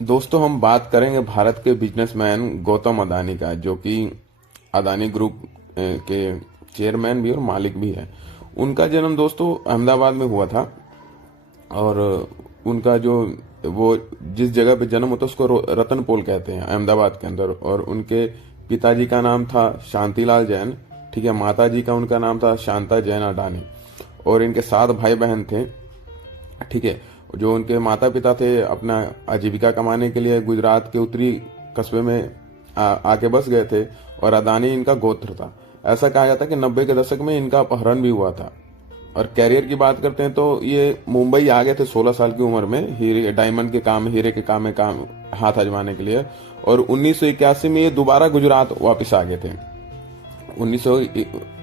दोस्तों हम बात करेंगे भारत के बिजनेसमैन गौतम अदानी का, जो कि अदानी ग्रुप के चेयरमैन भी और मालिक भी है। उनका जन्म दोस्तों अहमदाबाद में हुआ था। और उनका जो वो जिस जगह पे जन्म होता है उसको रतन पोल कहते हैं अहमदाबाद के अंदर। और उनके पिताजी का नाम था शांतिलाल जैन, ठीक है। माता जी का उनका नाम था शांता जैन अडानी। और इनके 7 भाई बहन थे, ठीक है। जो उनके माता पिता थे अपना आजीविका कमाने के लिए गुजरात के उत्तरी कस्बे में आके बस गए थे। और अदानी इनका गोत्र था। ऐसा कहा जाता है कि 90 के दशक में इनका अपहरण भी हुआ था। और कैरियर की बात करते हैं तो ये मुंबई आ गए थे 16 साल की उम्र में हीरे डायमंड के काम, हीरे के काम में काम हाथ आजमाने के लिए। और 1981 में ये दोबारा गुजरात वापस आ गए थे। 1900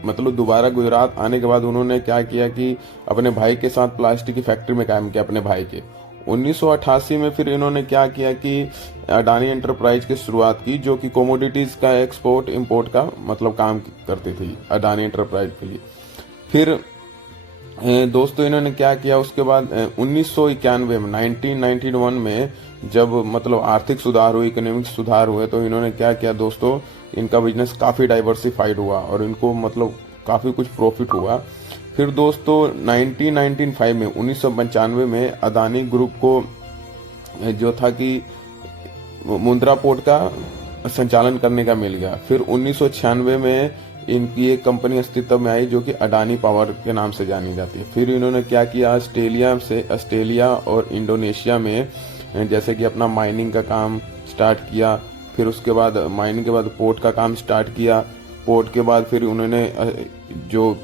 मतलब दोबारा गुजरात आने के बाद उन्होंने क्या किया कि अपने भाई के साथ प्लास्टिक की फैक्ट्री में काम किया अपने भाई के। 1988 में फिर इन्होंने क्या किया कि अडानी एंटरप्राइज की शुरुआत की, जो कि कोमोडिटीज का एक्सपोर्ट इंपोर्ट का मतलब काम करती थी अडानी एंटरप्राइज के लिए। फिर दोस्तों इन्होंने क्या किया उसके बाद 1991 में 1991 में जब मतलब आर्थिक सुधार हुई, इकोनॉमिक सुधार हुए, तो इन्होंने क्या किया दोस्तों, इनका बिजनेस काफी डाइवर्सिफाइड हुआ और इनको मतलब काफी कुछ प्रॉफिट हुआ। फिर दोस्तों 1995 में 1995 में अदानी ग्रुप को जो था कि मुंद्रा पोर्ट का संचालन करने का मिल गया। फिर 1996 में इनकी एक कंपनी अस्तित्व में आई जो कि अडानी पावर के नाम से जानी जाती है। फिर इन्होंने क्या किया, ऑस्ट्रेलिया और इंडोनेशिया में जैसे कि अपना माइनिंग का काम स्टार्ट किया। फिर उसके बाद माइनिंग के बाद पोर्ट का काम स्टार्ट किया। पोर्ट के बाद फिर उन्होंने जो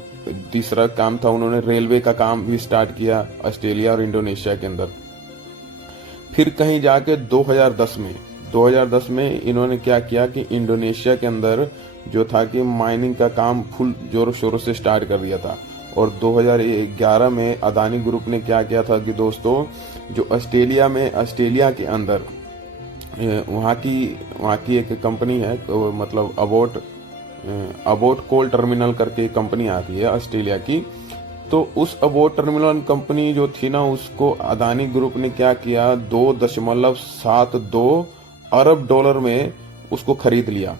तीसरा काम था उन्होंने रेलवे का काम भी स्टार्ट किया ऑस्ट्रेलिया और इंडोनेशिया के अंदर। फिर कहीं जाके 2010 में इन्होंने क्या किया कि इंडोनेशिया के अंदर जो था कि माइनिंग का काम फुल जोरों शोरों से स्टार्ट कर दिया था। और 2011 में अदानी ग्रुप ने क्या किया था कि दोस्तों जो ऑस्ट्रेलिया के अंदर वहाँ की एक कंपनी है, तो मतलब अबोट कोल टर्मिनल करके कंपनी आती है ऑस्ट्रेलिया की। तो उस अबोट टर्मिनल कंपनी जो थी ना, उसको अदानी ग्रुप ने क्या किया, 2.72 अरब डॉलर में उसको खरीद लिया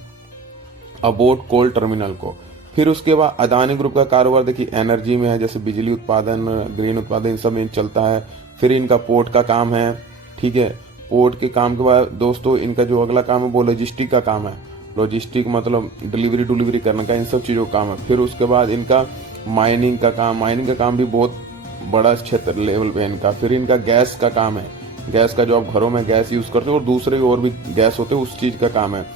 अबोट कोल टर्मिनल को। फिर उसके बाद अदानी ग्रुप का कारोबार देखिए एनर्जी में है, जैसे बिजली उत्पादन, ग्रीन उत्पादन, इन सब में चलता है। फिर इनका पोर्ट का काम है, ठीक है। पोर्ट के काम के बाद दोस्तों इनका जो अगला काम है वो लॉजिस्टिक का काम है। लॉजिस्टिक मतलब डिलीवरी करने का, इन सब चीजों का काम है। फिर उसके बाद इनका माइनिंग का काम भी बहुत बड़ा क्षेत्र लेवल पे इनका। फिर इनका गैस का काम है, गैस का जो आप घरों में गैस यूज करते हो और दूसरे और भी गैस होते हैं उस चीज का काम है।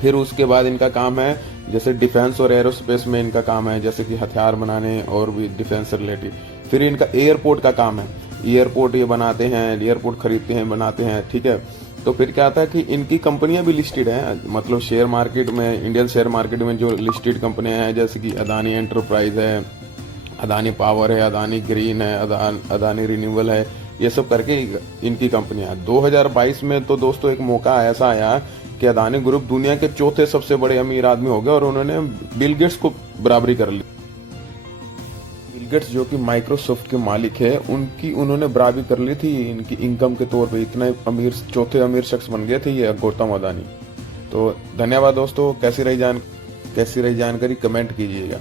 फिर उसके बाद इनका काम है जैसे डिफेंस और एरोस्पेस में इनका काम है, जैसे कि हथियार बनाने और भी डिफेंस से रिलेटेड। फिर इनका एयरपोर्ट का काम है, एयरपोर्ट ये बनाते हैं, एयरपोर्ट खरीदते हैं, बनाते हैं, ठीक है। तो फिर क्या आता है कि इनकी कंपनियां भी लिस्टेड हैं, मतलब शेयर मार्केट में, इंडियन शेयर मार्केट में जो लिस्टेड कंपनियां हैं जैसे कि अदानी एंटरप्राइज है, अदानी पावर है, अदानी ग्रीन है, अदानी रिन्यूएबल है, ये सब करके इनकी कंपनियां। 2022 में तो दोस्तों एक मौका ऐसा आया कि अदानी ग्रुप दुनिया के चौथे सबसे बड़े अमीर आदमी हो गए और उन्होंने बिल गेट्स को बराबरी कर ली। बिल गेट्स जो कि माइक्रोसॉफ्ट के मालिक है, उनकी उन्होंने बराबरी कर ली थी इनकी इनकम के तौर पे। इतने अमीर, चौथे अमीर शख्स बन गए थे ये गौतम अदानी। तो धन्यवाद दोस्तों। कैसी रही जानकारी कमेंट कीजिएगा।